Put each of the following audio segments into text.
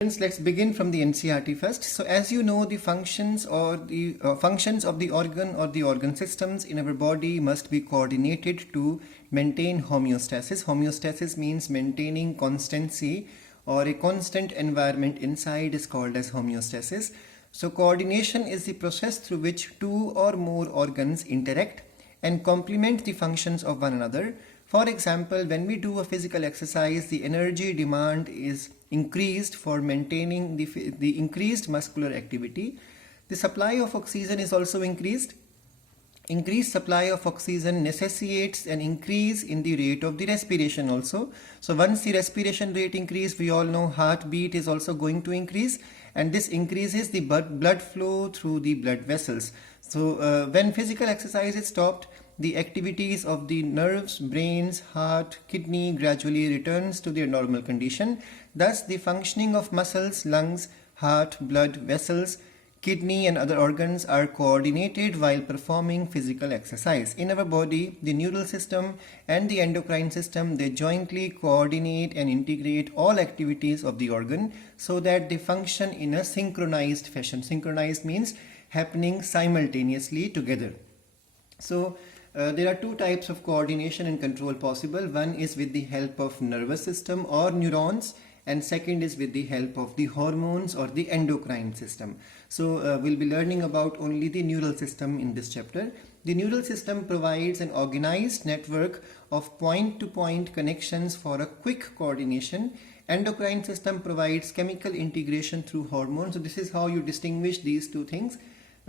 Let's begin from the NCERT first. So as you know, the functions of the organ or the organ systems in our body must be coordinated to maintain homeostasis. Homeostasis means maintaining constancy, or a constant environment inside is called as homeostasis. So coordination is the process through which two or more organs interact and complement the functions of one another. For example, when we do a physical exercise, the energy demand is increased for maintaining the increased muscular activity. The supply of oxygen is also increased. Increased supply of oxygen necessitates an increase in the rate of the respiration also. So once the respiration rate increases, we all know heartbeat is also going to increase, and this increases the blood flow through the blood vessels. So when physical exercise is stopped, the activities of the nerves, brains, heart, kidney gradually returns to their normal condition. Thus, the functioning of muscles, lungs, heart, blood vessels, kidney and other organs are coordinated while performing physical exercise. In our body, the neural system and the endocrine system, they jointly coordinate and integrate all activities of the organ so that they function in a synchronized fashion. Synchronized means happening simultaneously together. So there are two types of coordination and control possible. One is with the help of nervous system or neurons, and second is with the help of the hormones or the endocrine system. So we'll be learning about only the neural system in this chapter. The neural system provides an organized network of point-to-point connections for a quick coordination. Endocrine system provides chemical integration through hormones. So this is how you distinguish these two things.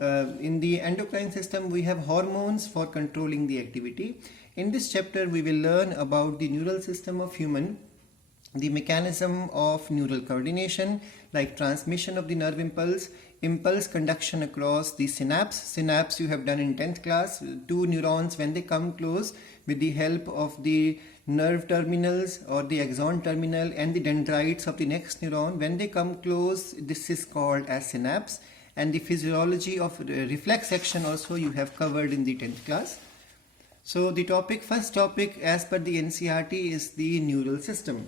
In the endocrine system, we have hormones for controlling the activity. In this chapter, we will learn about the neural system of human, the mechanism of neural coordination, like transmission of the nerve impulse, impulse conduction across the synapse. Synapse you have done in 10th class. Two neurons, when they come close, with the help of the nerve terminals or the axon terminal and the dendrites of the next neuron, when they come close, this is called as synapse. And the physiology of reflex action also you have covered in the 10th class. So the first topic as per the NCERT is the neural system.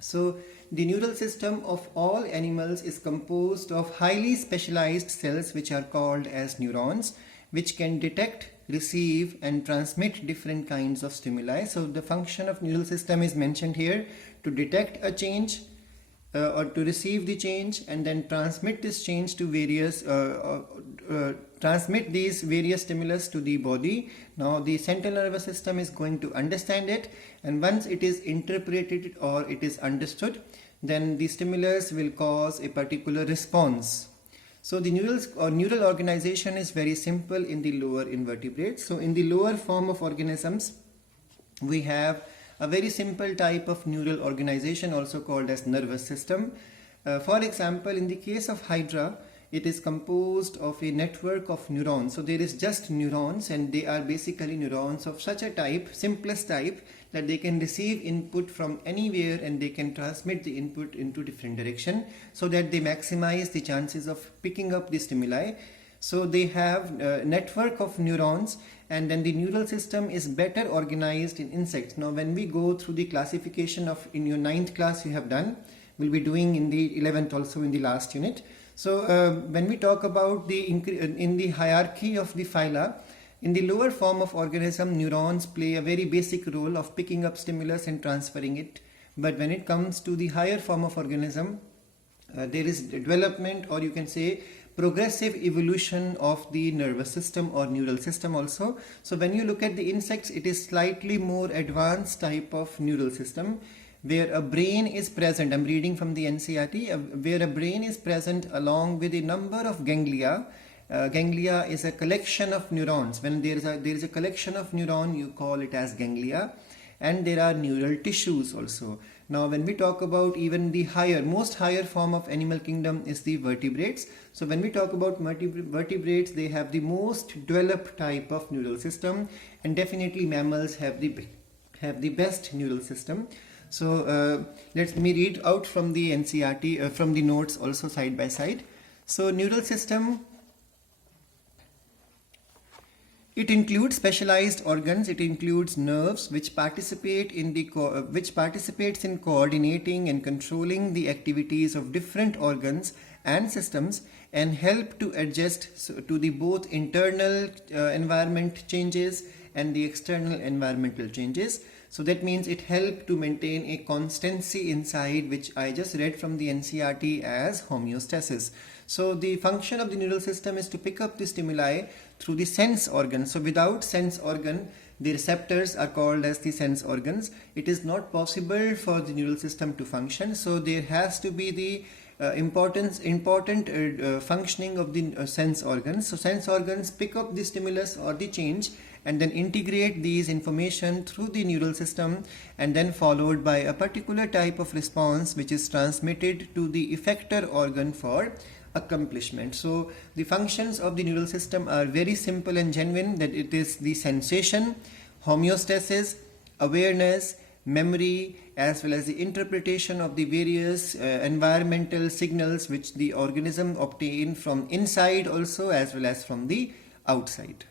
So the neural system of all animals is composed of highly specialized cells which are called as neurons, which can detect, receive and transmit different kinds of stimuli. So the function of neural system is mentioned here: to detect a change, or to receive the change, and then transmit this change to transmit these various stimulus to the body. Now the central nervous system is going to understand it, and once it is interpreted or it is understood, then the stimulus will cause a particular response. So the neural organization is very simple in the lower invertebrates. So in the lower form of organisms, we have a very simple type of neural organization also called as nervous system. For example, in the case of Hydra, it is composed of a network of neurons. So there is just neurons, and they are basically neurons of such a type, simplest type, that they can receive input from anywhere and they can transmit the input into different direction so that they maximize the chances of picking up the stimuli. So they have a network of neurons, and then the neural system is better organized in insects. Now when we go through the classification of, in your 9th class you have done, we'll be doing in the 11th also in the last unit. So when we talk about in the hierarchy of the phyla, in the lower form of organism, neurons play a very basic role of picking up stimulus and transferring it. But when it comes to the higher form of organism, there is development, or you can say progressive evolution of the nervous system or neural system also. So when you look at the insects, it is slightly more advanced type of neural system where a brain is present. I'm reading from the NCERT, where a brain is present along with a number of ganglia. Ganglia is a collection of neurons. When there is a collection of neuron, you call it as ganglia. And there are neural tissues also. Now when we talk about even the most higher form of animal kingdom is the vertebrates. So when we talk about vertebrates, they have the most developed type of neural system, and definitely mammals have the best neural system. So let me read out from the NCERT, from the notes also side by side. So neural system It includes specialized organs. It includes nerves, which participate in which participates in coordinating and controlling the activities of different organs and systems, and help to adjust to the both internal environment changes and the external environmental changes. So that means it helps to maintain a constancy inside, which I just read from the NCERT as homeostasis. So the function of the neural system is to pick up the stimuli through the sense organ. So without sense organ, the receptors are called as the sense organs. It is not possible for the neural system to function. So there has to be the important functioning of the sense organs. So sense organs pick up the stimulus or the change and then integrate these information through the neural system, and then followed by a particular type of response which is transmitted to the effector organ for accomplishment. So the functions of the neural system are very simple and genuine, that it is the sensation, homeostasis, awareness, memory, as well as the interpretation of the various environmental signals which the organism obtain from inside also as well as from the outside.